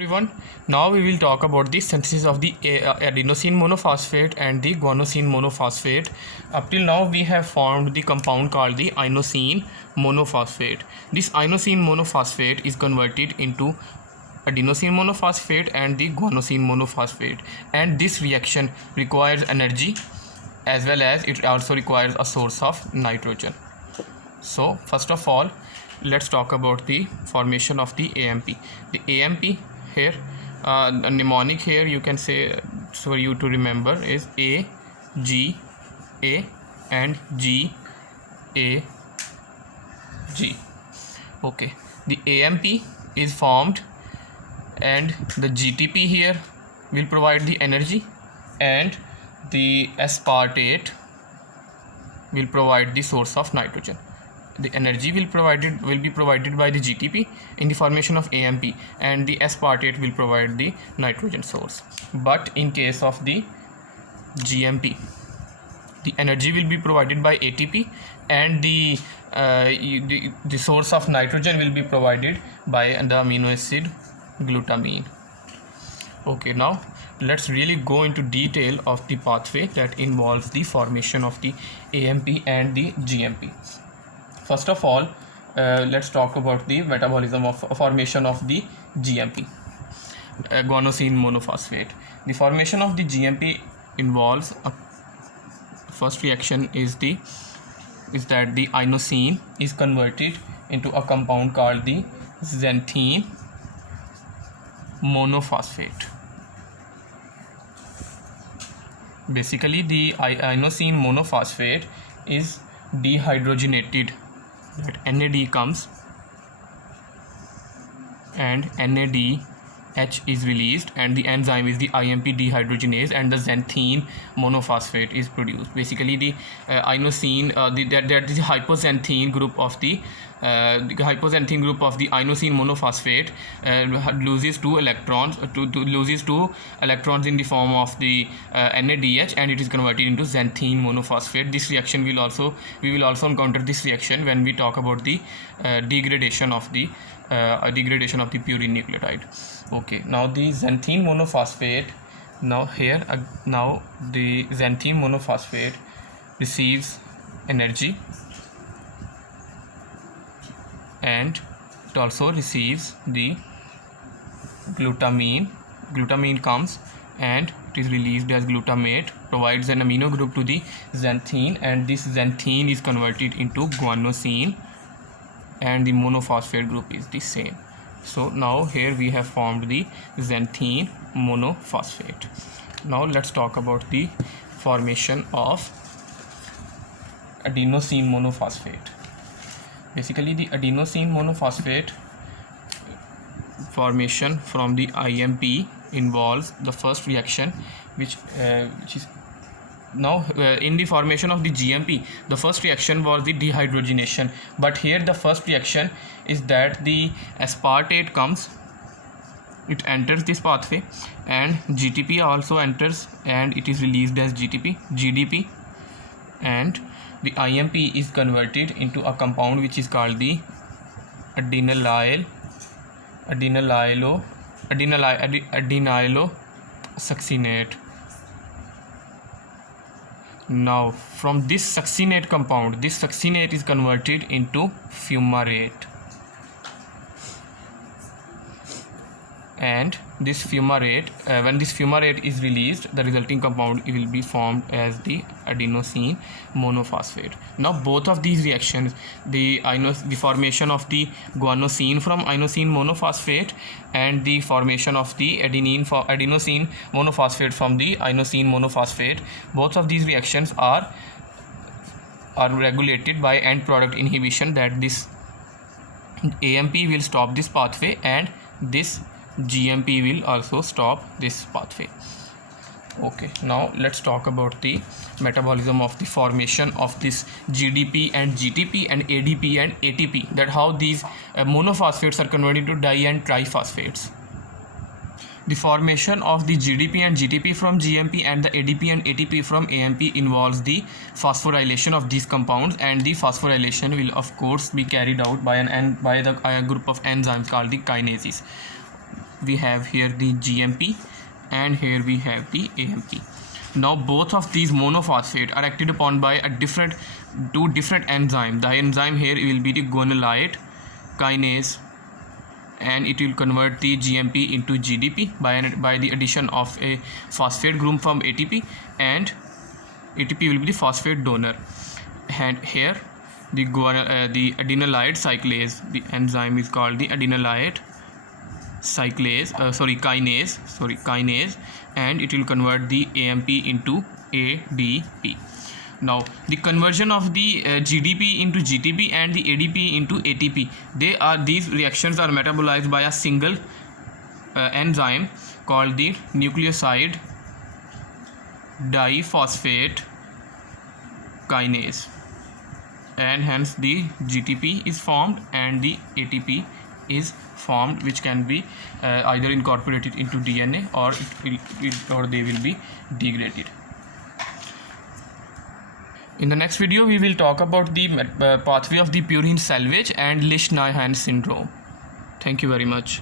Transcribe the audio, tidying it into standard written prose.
Everyone, now we will talk about the synthesis of the adenosine monophosphate and the guanosine monophosphate. Up till now we have formed the compound called the inosine monophosphate. This inosine monophosphate is converted into adenosine monophosphate and the guanosine monophosphate, and this reaction requires energy as well as it also requires a source of nitrogen. So first of all, let's talk about the formation of the AMP. The AMP here, a mnemonic here you can say for you to remember is A, G, A and G, A, G. Okay, the AMP is formed and the GTP here will provide the energy and the aspartate will provide the source of nitrogen. The energy will be provided by the GTP in the formation of AMP, and the aspartate will provide the nitrogen source. But in case of the GMP, the energy will be provided by ATP and the source of nitrogen will be provided by the amino acid glutamine. Okay, now let's really go into detail of the pathway that involves the formation of the AMP and the GMP. First of all, let's talk about the metabolism of formation of the GMP, guanosine monophosphate. The formation of the GMP involves first reaction is that the inosine is converted into a compound called the xanthine monophosphate. Basically, the inosine monophosphate is dehydrogenated. That NAD comes and NADH is released, and the enzyme is the IMP dehydrogenase, and the xanthine monophosphate is produced. Basically, the inosine, that is the hypoxanthine group of the inosine monophosphate loses two electrons in the form of the NADH, and it is converted into xanthine monophosphate. This reaction we will also encounter this reaction when we talk about the degradation of the purine nucleotide. Okay, now the xanthine monophosphate, now the xanthine monophosphate receives energy and it also receives the glutamine comes and it is released as glutamate, provides an amino group to the xanthine, and this xanthine is converted into guanosine and the monophosphate group is the same. So now here we have formed the xanthine monophosphate. Now let's talk about the formation of adenosine monophosphate. Basically, the adenosine monophosphate formation from the IMP involves the first reaction which is now in the formation of the GMP. The first reaction was the dehydrogenation, but here the first reaction is that the aspartate comes, it enters this pathway, and GTP also enters and it is released as GDP, and the IMP is converted into a compound which is called the adenylosuccinate. Now from this succinate compound, this succinate is converted into fumarate, and this fumarate, when this fumarate is released, the resulting compound will be formed as the adenosine monophosphate. Now both of these reactions, the formation of the guanosine from inosine monophosphate and the formation of the adenosine monophosphate from the inosine monophosphate, both of these reactions are regulated by end product inhibition, that this AMP will stop this pathway and this GMP will also stop this pathway. Okay, now let's talk about the metabolism of the formation of this GDP and GTP and ADP and ATP, that how these monophosphates are converted into di and triphosphates. The formation of the GDP and GTP from GMP and the ADP and ATP from AMP involves the phosphorylation of these compounds, and the phosphorylation will of course be carried out by a group of enzymes called the kinases. we have here the GMP, and here we have the AMP. Now both of these monophosphate are acted upon by two different enzymes. The enzyme here will be the guanylate kinase, and it will convert the GMP into GDP by the addition of a phosphate group from ATP, and ATP will be the phosphate donor. And here the adenylate cyclase, the enzyme is called the adenylate kinase, and it will convert the AMP into ADP. Now the conversion of the GDP into GTP and the ADP into ATP, these reactions are metabolized by a single enzyme called the nucleoside diphosphate kinase, and hence the GTP is formed and the ATP is formed, which can be either incorporated into DNA or they will be degraded. In the next video, we will talk about the pathway of the purine salvage and Lesch-Nyhan syndrome. Thank you very much.